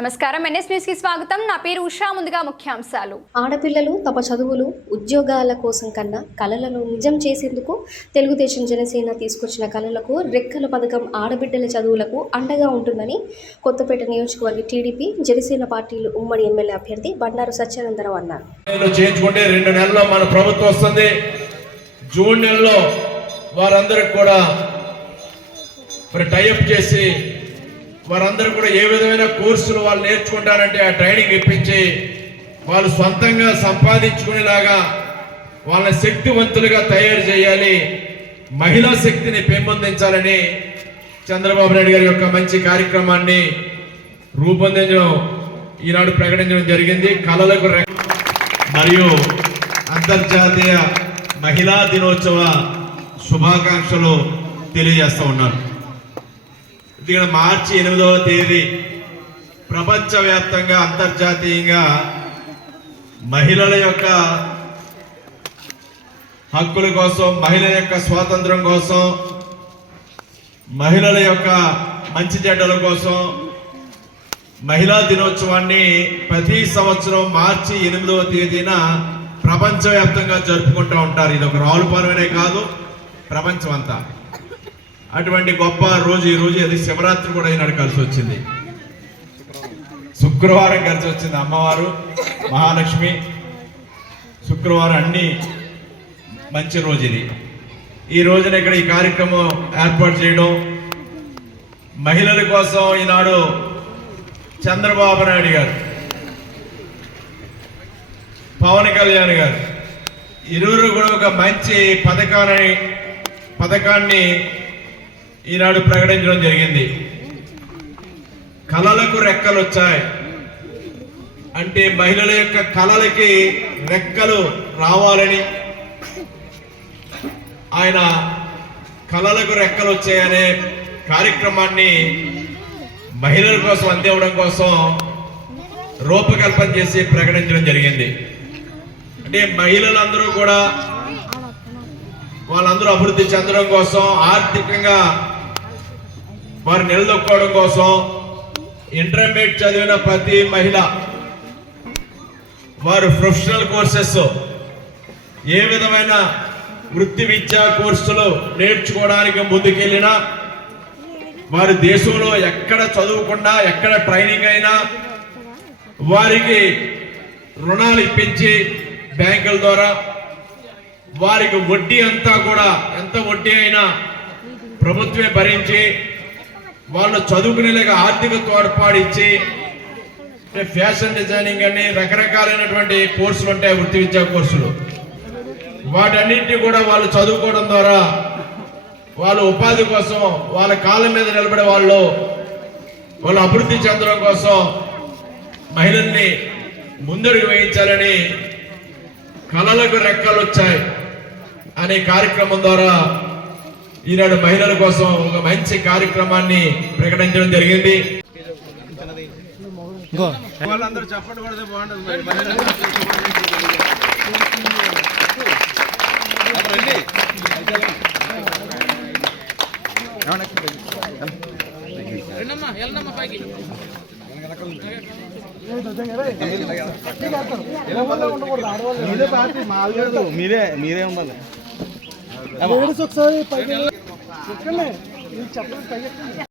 నమస్కారం. ఎన్ఎస్ న్యూస్కి స్వాగతం. నా పేరు ఉషా. ముందుగా ముఖ్యాంశాలు. ఆడపిల్లలు తమ చదువులు ఉద్యోగాల కోసం కన్నా కలలను నిజం చేసేందుకు తెలుగుదేశం జనసేన తీసుకొచ్చిన కలలకు రెక్కల పథకం ఆడబిడ్డల చదువులకు అండగా ఉంటుందని కొత్తపేట నియోజకవర్గ టీడీపీ జనసేన పార్టీలు ఉమ్మడి ఎమ్మెల్యే అభ్యర్థి బండారు సత్యానందరావు అన్నారు. చేయించుకుంటే రెండు నెలల్లో మన ప్రభుత్వం వస్తుంది. జూన్ నెలలో వారందరికి కూడా టైఅప్ చేసి వారందరూ కూడా ఏ విధమైన కోర్సులు వాళ్ళు నేర్చుకుంటారంటే ఆ ట్రైనింగ్ ఇప్పించి వాళ్ళు సొంతంగా సంపాదించుకునేలాగా వాళ్ళని శక్తివంతులుగా తయారు చేయాలి. మహిళా శక్తిని పెంపొందించాలని చంద్రబాబు నాయుడు గారి యొక్క మంచి కార్యక్రమాన్ని రూపొందించడం ఈనాడు ప్రకటించడం జరిగింది. కళలకు మరియు అంతర్జాతీయ మహిళా దినోత్సవ శుభాకాంక్షలు తెలియజేస్తూ ఉన్నాను. ఇక్కడ మార్చి ఎనిమిదవ తేదీ ప్రపంచవ్యాప్తంగా అంతర్జాతీయంగా మహిళల యొక్క హక్కుల కోసం మహిళల యొక్క స్వాతంత్రం కోసం మహిళల యొక్క మంచి చెడ్డల కోసం మహిళా దినోత్సవాన్ని ప్రతి సంవత్సరం మార్చి ఎనిమిదవ తేదీన ప్రపంచవ్యాప్తంగా జరుపుకుంటూ ఉంటారు. ఇది ఒక రావులపాలమనే కాదు ప్రపంచం అంతా అటువంటి గొప్ప రోజు ఈ రోజు అది శివరాత్రి కూడా ఈనాడు కలిసి వచ్చింది. శుక్రవారం కలిసి వచ్చింది అమ్మవారు మహాలక్ష్మి. శుక్రవారం అన్ని మంచి రోజు ఇది. ఈ రోజున ఇక్కడ ఈ కార్యక్రమం ఏర్పాటు చేయడం మహిళల కోసం ఈనాడు చంద్రబాబు నాయుడు గారు పవన్ కళ్యాణ్ గారు ఇరువురు కూడా ఒక మంచి పథకాన్ని పథకాన్ని ఈనాడు ప్రకటించడం జరిగింది. కళలకు రెక్కలు వచ్చాయి అంటే మహిళల యొక్క కళలకి రెక్కలు రావాలని ఆయన కళలకు రెక్కలు వచ్చాయనే కార్యక్రమాన్ని మహిళల కోసం అందివ్వడం కోసం రూపకల్పన చేసి ప్రకటించడం జరిగింది. అంటే మహిళలందరూ కూడా వాళ్ళందరూ అభివృద్ధి చెందడం కోసం ఆర్థికంగా వారు నిలదొక్కోవడం కోసం ఇంటర్మీడియట్ చదివిన ప్రతి మహిళ వారు ప్రొఫెషనల్ కోర్సెస్ ఏ విధమైన వృత్తి విద్యా కోర్సులు నేర్చుకోవడానికి ముందుకెళ్ళినా వారి దేశంలో ఎక్కడ చదువుకున్నా ఎక్కడ ట్రైనింగ్ అయినా వారికి రుణాలు ఇప్పించి బ్యాంకుల ద్వారా వారికి వడ్డీ అంతా కూడా ఎంత వడ్డీ అయినా ప్రభుత్వమే భరించి వాళ్ళు చదువుకునేలాగా ఆర్థిక తోడ్పాటు ఇచ్చి అంటే ఫ్యాషన్ డిజైనింగ్ అని రకరకాలైనటువంటి కోర్సులు ఉంటాయి వృత్తి విద్యా కోర్సులు. వాటన్నింటినీ కూడా వాళ్ళు చదువుకోవడం ద్వారా వాళ్ళు ఉపాధి కోసం వాళ్ళ కాళ్ళ మీద నిలబడే వాళ్ళు వాళ్ళు అభివృద్ధి చెందడం కోసం మహిళల్ని ముందడుగు వేయించాలని కళలకు రెక్కలు వచ్చాయి అనే కార్యక్రమం ద్వారా ఈనాడు మహిళల కోసం ఒక మంచి కార్యక్రమాన్ని ప్రకటించడం జరిగింది. వాళ్ళందరూ బాగుంటుంది మీరే మీరే ఉండాలి. ఒకసారి పైకి ఎక్కండి. మీరు చెప్పండి పైకి ఎక్కండి.